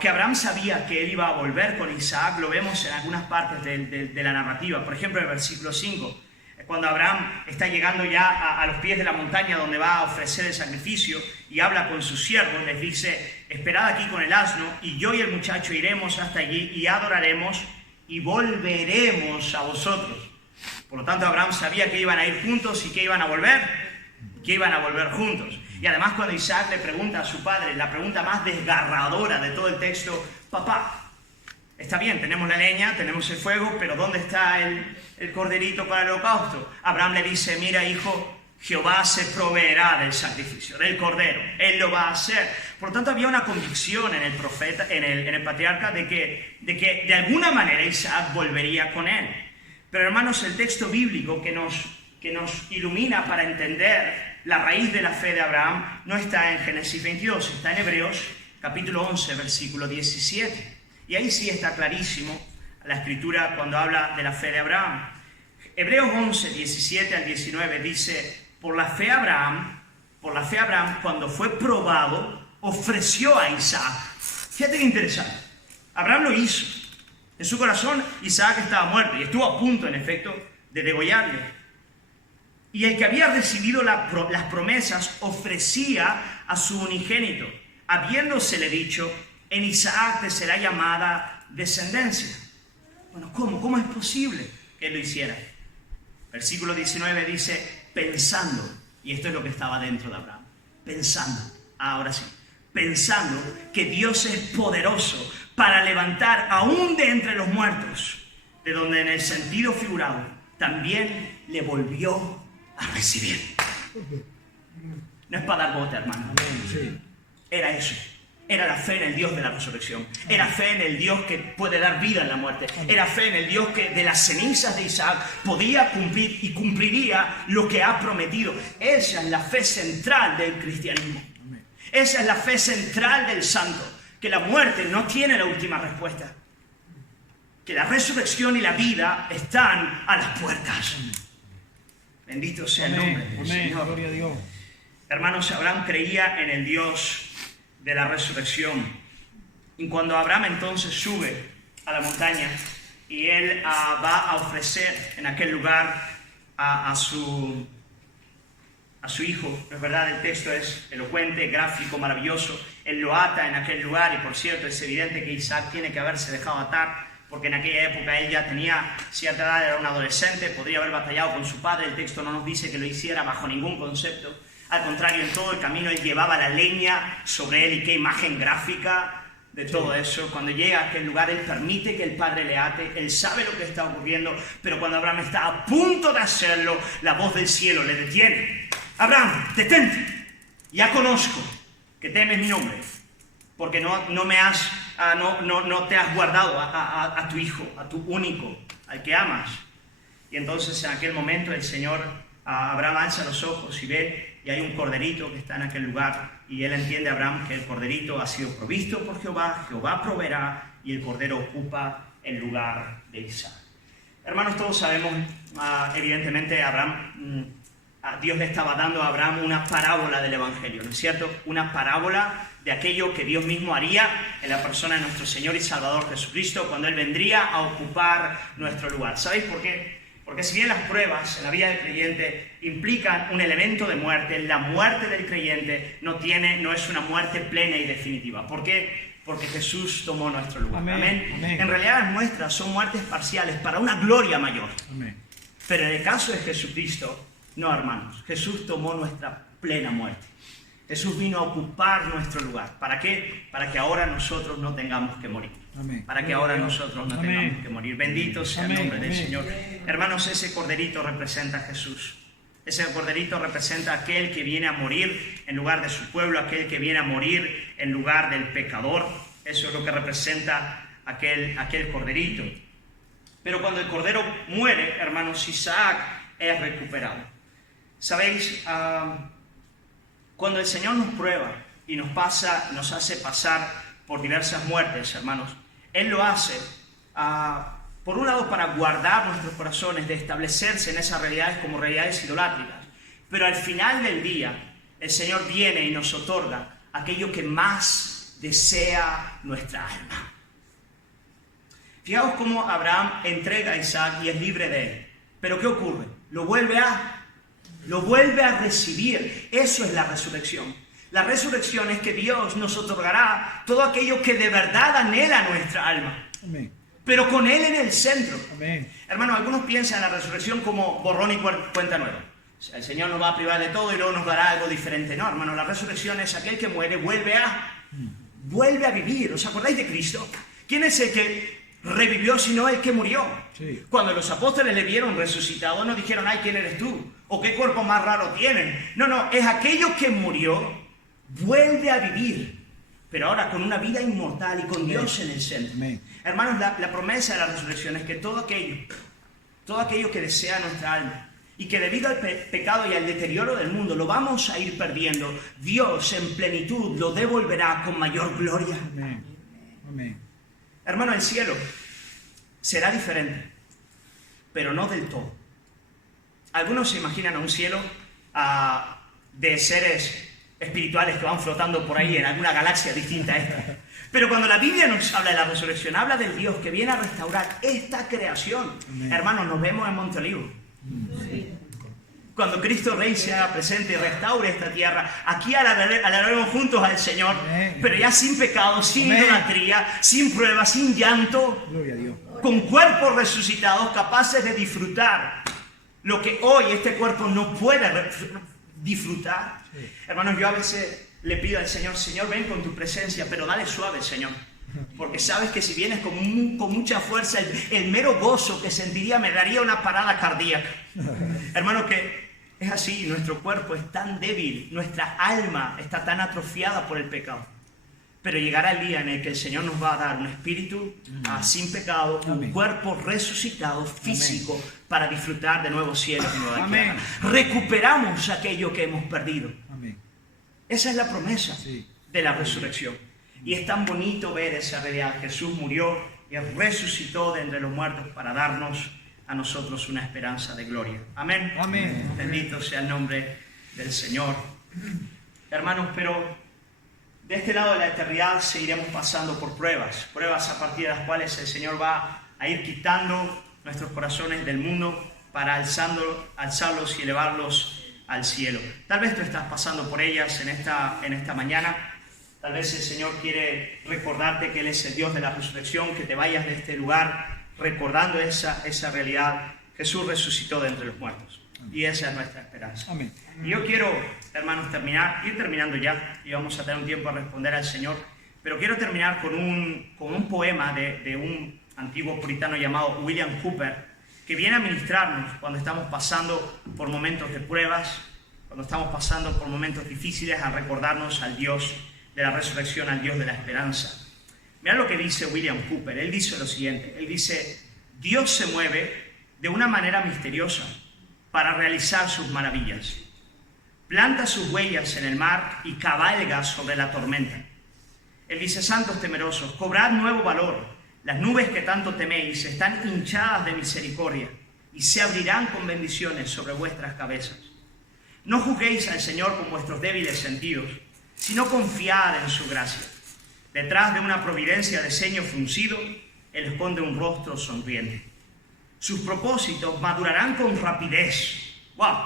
que Abraham sabía que él iba a volver con Isaac, lo vemos en algunas partes de la narrativa. Por ejemplo, en el versículo 5, cuando Abraham está llegando ya a los pies de la montaña donde va a ofrecer el sacrificio y habla con sus siervos, les dice: esperad aquí con el asno y yo y el muchacho iremos hasta allí y adoraremos y volveremos a vosotros. Por lo tanto, Abraham sabía que iban a ir juntos y que iban a volver juntos. Y además, cuando Isaac le pregunta a su padre, la pregunta más desgarradora de todo el texto: papá, está bien, tenemos la leña, tenemos el fuego, pero ¿dónde está el corderito para el holocausto? Abraham le dice: mira, hijo, Jehová se proveerá del sacrificio, del cordero. Él lo va a hacer. Por lo tanto, había una convicción en el profeta, en el patriarca, de que de alguna manera Isaac volvería con él. Pero, hermanos, el texto bíblico que nos ilumina para entender la raíz de la fe de Abraham no está en Génesis 22, está en Hebreos capítulo 11, versículo 17. Y ahí sí está clarísimo la escritura cuando habla de la fe de Abraham. Hebreos 11, 17 al 19 dice: por la fe Abraham, cuando fue probado, ofreció a Isaac. Fíjate qué interesante. Abraham lo hizo. En su corazón Isaac estaba muerto y estuvo a punto, en efecto, de degollarle. Y el que había recibido las promesas ofrecía a su unigénito, habiéndosele dicho: en Isaac te será llamada descendencia. Bueno, ¿cómo es posible que él lo hiciera? Versículo 19 dice: pensando, y esto es lo que estaba dentro de Abraham, pensando que Dios es poderoso para levantar aún de entre los muertos, de donde en el sentido figurado también le volvió a recibir. No es para dar bote, hermano. Era eso. Era la fe en el Dios de la resurrección. Era fe en el Dios que puede dar vida en la muerte. Era fe en el Dios que de las cenizas de Isaac podía cumplir y cumpliría lo que ha prometido. Esa es la fe central del cristianismo. Esa es la fe central del santo. Que la muerte no tiene la última respuesta. Que la resurrección y la vida están a las puertas. Bendito sea el nombre del Señor. Gloria a Dios. Hermanos, Abraham creía en el Dios de la resurrección. Y cuando Abraham entonces sube a la montaña y él va a ofrecer en aquel lugar a su hijo, es verdad, el texto es elocuente, gráfico, maravilloso. Él lo ata en aquel lugar y, por cierto, es evidente que Isaac tiene que haberse dejado atar, porque en aquella época él ya tenía cierta edad, era un adolescente, podría haber batallado con su padre. El texto no nos dice que lo hiciera bajo ningún concepto. Al contrario, en todo el camino él llevaba la leña sobre él, y qué imagen gráfica de todo eso. Cuando llega a aquel lugar, él permite que el padre le ate, él sabe lo que está ocurriendo, pero cuando Abraham está a punto de hacerlo, la voz del cielo le detiene. Abraham, detente, ya conozco que temes mi nombre, porque no te has guardado a tu hijo, a tu único, al que amas. Y entonces en aquel momento el Señor, Abraham alza los ojos y ve, y hay un corderito que está en aquel lugar, y él entiende, Abraham, que el corderito ha sido provisto por Jehová, Jehová proveerá, y el cordero ocupa el lugar de Isaac. Hermanos, todos sabemos, evidentemente, Dios le estaba dando a Abraham una parábola del Evangelio, ¿no es cierto? Una parábola de aquello que Dios mismo haría en la persona de nuestro Señor y Salvador Jesucristo, cuando Él vendría a ocupar nuestro lugar. ¿Sabéis por qué? Porque si bien las pruebas en la vida del creyente implican un elemento de muerte, la muerte del creyente no es una muerte plena y definitiva. ¿Por qué? Porque Jesús tomó nuestro lugar. Amén. En realidad las nuestras son muertes parciales para una gloria mayor. Amén. Pero en el caso de Jesucristo, no, hermanos. Jesús tomó nuestra plena muerte. Jesús vino a ocupar nuestro lugar. ¿Para qué? Para que ahora nosotros no tengamos que morir. Amén. Para que ahora nosotros no tengamos que morir. Bendito sea el nombre del Señor. Hermanos, ese corderito representa a Jesús. Ese corderito representa a aquel que viene a morir en lugar de su pueblo, aquel que viene a morir en lugar del pecador. Eso es lo que representa aquel corderito. Pero cuando el cordero muere, hermanos, Isaac es recuperado. ¿Sabéis? Cuando el Señor nos prueba y nos hace pasar por diversas muertes, hermanos, Él lo hace, por un lado, para guardar nuestros corazones, de establecerse en esas realidades como realidades idolátricas. Pero al final del día, el Señor viene y nos otorga aquello que más desea nuestra alma. Fijaos cómo Abraham entrega a Isaac y es libre de él. Pero ¿qué ocurre? Lo vuelve a recibir. Eso es la resurrección. La resurrección es que Dios nos otorgará todo aquello que de verdad anhela nuestra alma. Amén. pero con Él en el centro. Amén. Hermanos, algunos piensan en la resurrección como borrón y cuenta nueva. O sea, el Señor nos va a privar de todo y luego nos dará algo diferente. No, hermanos, la resurrección es aquel que muere, vuelve a vivir. ¿Os acordáis de Cristo? ¿Quién es el que revivió sino el que murió? Sí. Cuando los apóstoles le vieron resucitado, no dijeron, ay, ¿quién eres tú? ¿O qué cuerpo más raro tienen? No, es aquello que murió, vuelve a vivir. Pero ahora con una vida inmortal y con Dios en el centro. Amén. Hermanos, la promesa de la resurrección es que todo aquello que desea nuestra alma y que debido al pecado y al deterioro del mundo lo vamos a ir perdiendo, Dios en plenitud lo devolverá con mayor gloria. Amén. Amén. Hermano, el cielo será diferente, pero no del todo. Algunos se imaginan a un cielo de seres espirituales que van flotando por ahí en alguna galaxia distinta a esta. Pero cuando la Biblia nos habla de la resurrección, habla del Dios que viene a restaurar esta creación. Amén. Hermanos, nos vemos en Montolivo. Cuando Cristo Rey se haga presente y restaure esta tierra, aquí alabaremos juntos al Señor, Amén. pero ya sin pecado, sin Amén. idolatría, sin pruebas, sin llanto, Gloria a Dios. con cuerpos resucitados capaces de disfrutar lo que hoy este cuerpo no puede disfrutar. Sí. Hermanos, yo a veces le pido al Señor, Señor, ven con tu presencia, pero dale suave, Señor. Porque sabes que si vienes con mucha fuerza, el mero gozo que sentiría me daría una parada cardíaca. Hermano, que es así, nuestro cuerpo es tan débil, nuestra alma está tan atrofiada por el pecado. Pero llegará el día en el que el Señor nos va a dar un espíritu sin pecado, un Amén. cuerpo resucitado, físico, para disfrutar de nuevos cielos y nueva Amén. tierra. Recuperamos aquello que hemos perdido. Amén. Esa es la promesa Sí. de la resurrección. Y es tan bonito ver esa realidad. Jesús murió y resucitó de entre los muertos para darnos a nosotros una esperanza de gloria. Amén. Amén. Bendito sea el nombre del Señor. Hermanos, pero de este lado de la eternidad seguiremos pasando por pruebas a partir de las cuales el Señor va a ir quitando nuestros corazones del mundo para alzarlos y elevarlos al cielo. Tal vez tú estás pasando por ellas en esta mañana. Tal vez el Señor quiere recordarte que Él es el Dios de la resurrección, que te vayas de este lugar recordando esa realidad. Jesús resucitó de entre los muertos y esa es nuestra esperanza. Amén. Y yo quiero, hermanos, ir terminando ya, y vamos a tener un tiempo a responder al Señor, pero quiero terminar con un poema de un antiguo puritano llamado William Cowper, que viene a ministrarnos cuando estamos pasando por momentos de pruebas, cuando estamos pasando por momentos difíciles, a recordarnos al Dios de la resurrección, al Dios de la esperanza. Mirad lo que dice William Cowper. Él dice lo siguiente, él dice: Dios se mueve de una manera misteriosa para realizar sus maravillas. Planta sus huellas en el mar y cabalga sobre la tormenta. Él dice: santos temerosos, cobrad nuevo valor. Las nubes que tanto teméis están hinchadas de misericordia y se abrirán con bendiciones sobre vuestras cabezas. No juzguéis al Señor con vuestros débiles sentidos, sino confiad en su gracia. Detrás de una providencia de ceño fruncido, Él esconde un rostro sonriente. Sus propósitos madurarán con rapidez. ¡Wow!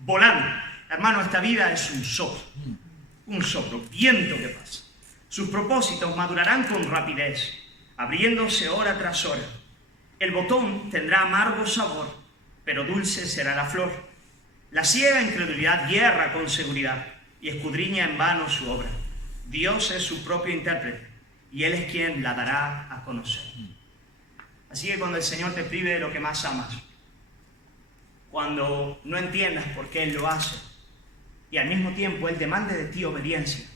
Volando. Hermano, esta vida es un soplo, viento que pasa. Sus propósitos madurarán con rapidez, abriéndose hora tras hora. El botón tendrá amargo sabor, pero dulce será la flor. La ciega incredulidad hierra con seguridad y escudriña en vano su obra. Dios es su propio intérprete y Él es quien la dará a conocer. Así que cuando el Señor te prive de lo que más amas, cuando no entiendas por qué Él lo hace y al mismo tiempo Él demande de ti obediencia,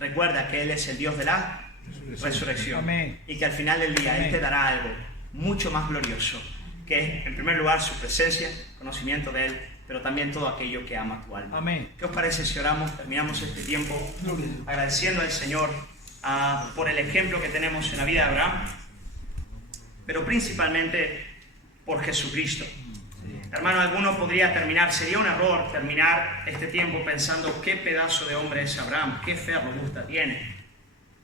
recuerda que Él es el Dios de la resurrección. Amén. Y que al final del día Amén. Él te dará algo mucho más glorioso, que es en primer lugar su presencia, conocimiento de Él, pero también todo aquello que ama tu alma. Amén. ¿Qué os parece si oramos? Terminamos este tiempo agradeciendo al Señor por el ejemplo que tenemos en la vida de Abraham, pero principalmente por Jesucristo. Hermano, alguno podría sería un error terminar este tiempo pensando qué pedazo de hombre es Abraham, qué fe robusta tiene.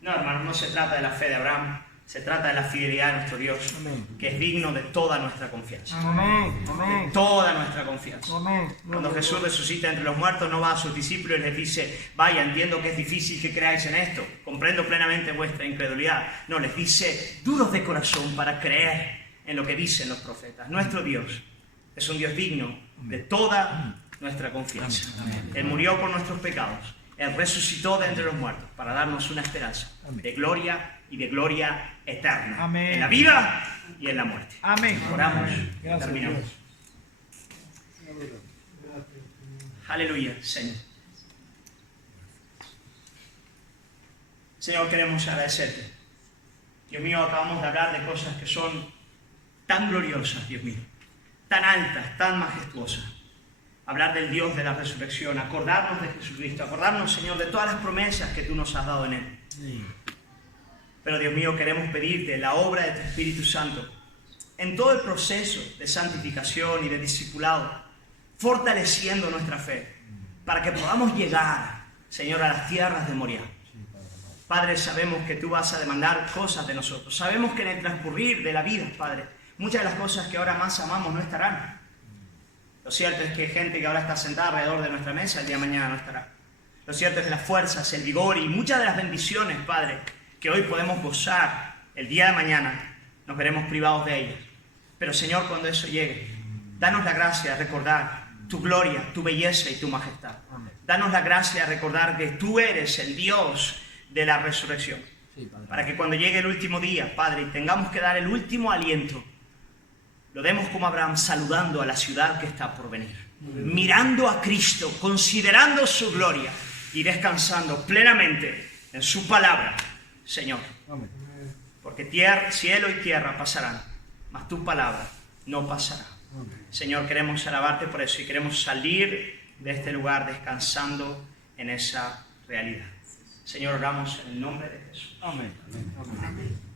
No, hermano, no se trata de la fe de Abraham, Se trata de la fidelidad de nuestro Dios, que es digno de toda nuestra confianza. Amén. De toda nuestra confianza. Amén. Cuando Jesús resucita entre los muertos, no va a sus discípulos y les dice: vaya, entiendo que es difícil que creáis en esto, comprendo plenamente vuestra incredulidad. No, les dice: duros de corazón para creer en lo que dicen los profetas. Nuestro Dios es un Dios digno de toda nuestra confianza. Él murió por nuestros pecados. Él resucitó de entre los muertos para darnos una esperanza de gloria y de gloria eterna. Amén. En la vida y en la muerte. Amén. Oramos. Gracias, Terminamos. Dios. Aleluya, Señor. Señor, queremos agradecerte. Dios mío, acabamos de hablar de cosas que son tan gloriosas, Dios mío, tan altas, tan majestuosas. Hablar del Dios de la resurrección, acordarnos de Jesucristo, acordarnos, Señor, de todas las promesas que tú nos has dado en Él. Pero, Dios mío, queremos pedirte la obra de tu Espíritu Santo en todo el proceso de santificación y de discipulado, fortaleciendo nuestra fe, para que podamos llegar, Señor, a las tierras de Moriah. Padre, sabemos que tú vas a demandar cosas de nosotros. Sabemos que en el transcurrir de la vida, Padre, muchas de las cosas que ahora más amamos no estarán. Lo cierto es que gente que ahora está sentada alrededor de nuestra mesa, el día de mañana no estará. Lo cierto es que las fuerzas, el vigor y muchas de las bendiciones, Padre, que hoy podemos gozar, el día de mañana nos veremos privados de ellas. Pero, Señor, cuando eso llegue, danos la gracia de recordar tu gloria, tu belleza y tu majestad. Danos la gracia de recordar que tú eres el Dios de la resurrección. Para que cuando llegue el último día, Padre, y tengamos que dar el último aliento, lo demos como Abraham, saludando a la ciudad que está por venir, mirando a Cristo, considerando su gloria y descansando plenamente en su palabra, Señor. Porque cielo y tierra pasarán, mas tu palabra no pasará. Señor, queremos alabarte por eso y queremos salir de este lugar descansando en esa realidad. Señor, oramos en el nombre de Jesús. Amén. Amén.